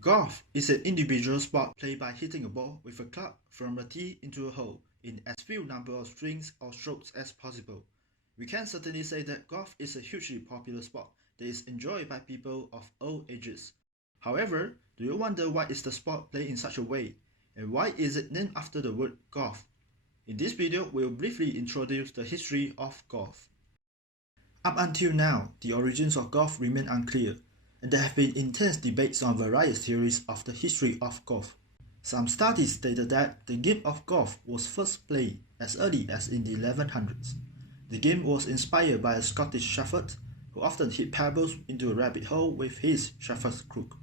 Golf is an individual sport played by hitting a ball with a club from a tee into a hole in as few number of swings or strokes as possible. We can certainly say that golf is a hugely popular sport that is enjoyed by people of all ages. However, do you wonder why is the sport played in such a way, and why is it named after the word golf? In this video, we'll briefly introduce the history of golf. Up until now, the origins of golf remain unclear, and there have been intense debates on various theories of the history of golf. Some studies stated that the game of golf was first played as early as in the 1100s. The game was inspired by a Scottish shepherd who often hit pebbles into a rabbit hole with his shepherd's crook.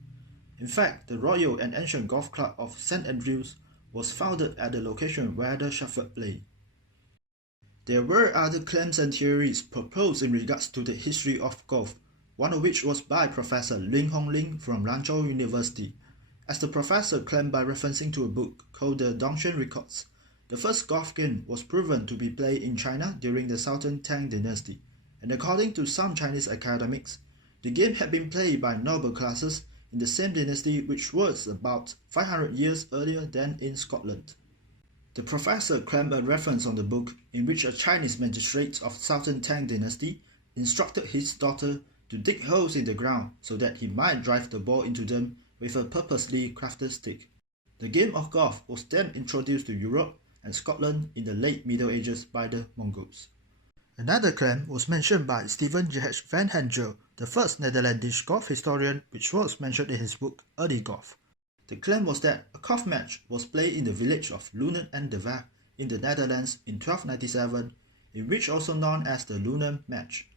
In fact, the Royal and Ancient Golf Club of St Andrews was founded at the location where the shepherd played. There were other claims and theories proposed in regards to the history of golf, one of which was by Professor Ling from Lanzhou University, as the professor claimed by referencing to a book called the Dongshan Records. The first golf game was proven to be played in China during the Southern Tang Dynasty, and according to some Chinese academics, the game had been played by noble classes in the same dynasty, which was about 500 years earlier than in Scotland. The professor claimed a reference on the book in which a Chinese magistrate of Southern Tang Dynasty instructed his daughter to dig holes in the ground so that he might drive the ball into them with a purposely crafted stick. The game of golf was then introduced to Europe and Scotland in the late Middle Ages by the Mongols. Another claim was mentioned by Stephen J.H. van Hengel, the first Netherlandish golf historian, which was mentioned in his book Edugolf. The claim was that a golf match was played in the village of Loonam and De Waag in the Netherlands in 1297, in which also known as the Loonam match.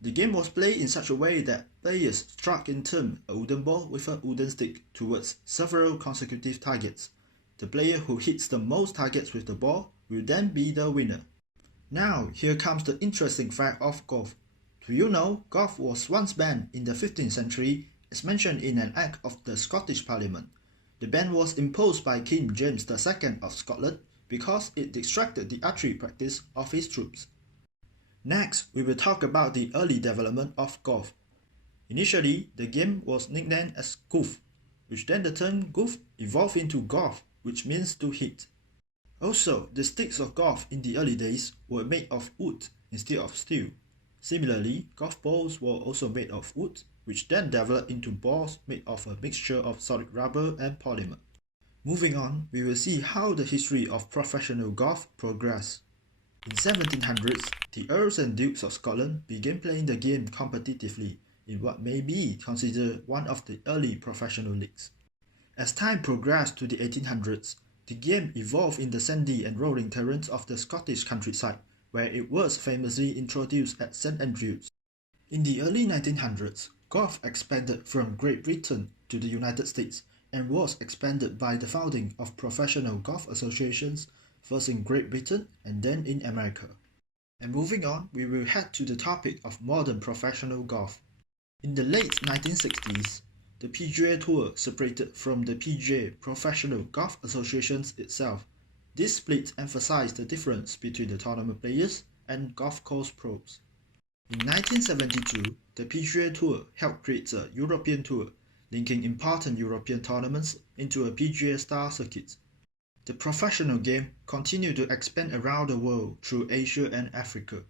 The game was played in such a way that players struck in turn a wooden ball with a wooden stick towards several consecutive targets. The player who hits the most targets with the ball will then be the winner. Now, here comes the interesting fact of golf. Do you know golf was once banned in the 15th century as mentioned in an act of the Scottish Parliament? The ban was imposed by King James II of Scotland because it distracted the archery practice of his troops. Next, we will talk about the early development of golf. Initially, the game was nicknamed as goof, which then the term goof evolved into golf, which means to hit. Also, the sticks of golf in the early days were made of wood instead of steel. Similarly, golf balls were also made of wood, which then developed into balls made of a mixture of solid rubber and polymer. Moving on, we will see how the history of professional golf progressed. In 1700s, the Earls and Dukes of Scotland began playing the game competitively in what may be considered one of the early professional leagues. As time progressed to the 1800s, the game evolved in the sandy and rolling terrains of the Scottish countryside, where it was famously introduced at St Andrews. In the early 1900s, golf expanded from Great Britain to the United States and was expanded by the founding of professional golf associations, first in Great Britain and then in America. And moving on, we will head to the topic of modern professional golf. In the late 1960s, the PGA Tour separated from the PGA Professional Golf Associations itself. This split emphasized the difference between the tournament players and golf course pros. In 1972, the PGA Tour helped create a European Tour, linking important European tournaments into a PGA-style circuit. The professional game continued to expand around the world through Asia and Africa.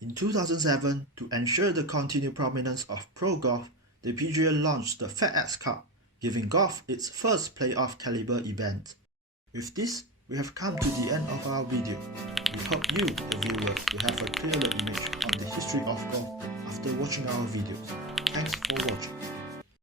In 2007, to ensure the continued prominence of pro golf, the PGA launched the FedEx Cup, giving golf its first playoff caliber event. With this, we have come to the end of our video. We hope you, the viewers, will have a clearer image on the history of golf after watching our videos. Thanks for watching.